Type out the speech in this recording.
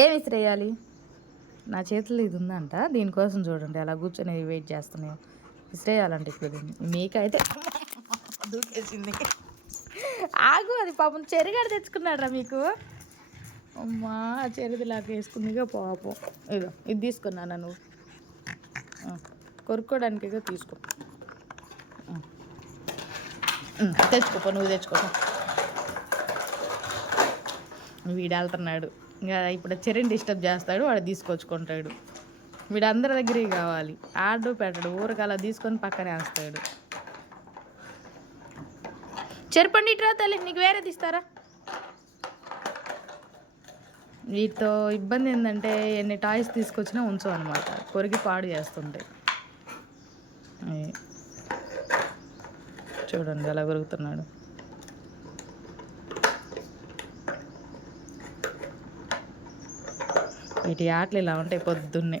ఏమి ఇసిరేయాలి? నా చేతిలో ఇది ఉందంట. దీనికోసం చూడండి అలా కూర్చొని వెయిట్ చేస్తున్నాయి ఇసిరేయాలంటే ఇప్పుడు మీకైతే దూకేసింది. ఆగు అది పాపం చెరిగాడు తెచ్చుకున్నాడ్రా మీకు. అమ్మా చెరిది లాగా వేసుకుందిగా పాపం. ఇదో ఇది తీసుకున్నాను నువ్వు. కొరుక్కోడానికి తీసుకో. తెచ్చుకోపో నువ్వు తెచ్చుకోపో వీడు వెళ్తున్నాడు ఇంకా ఇప్పుడు చెరిని డిస్టర్బ్ చేస్తాడు వాడు తీసుకొచ్చుకుంటాడు. వీడందరి దగ్గరే కావాలి. ఆడు పెట్టడు ఊరికి అలా తీసుకొని పక్కనే వేస్తాడు. చెరుపండి ఇట్రా తల్లి నీకు వేరే తీస్తారా? వీటితో ఇబ్బంది ఏంటంటే ఎన్ని టాయ్స్ తీసుకొచ్చినా ఉంచు అనమాట కొరికి పాడు చేస్తుంటాయి. చూడండి అలా కొరుకుతున్నాడు. వీటి ఆటలు ఇలా ఉంటాయి పొద్దున్నే.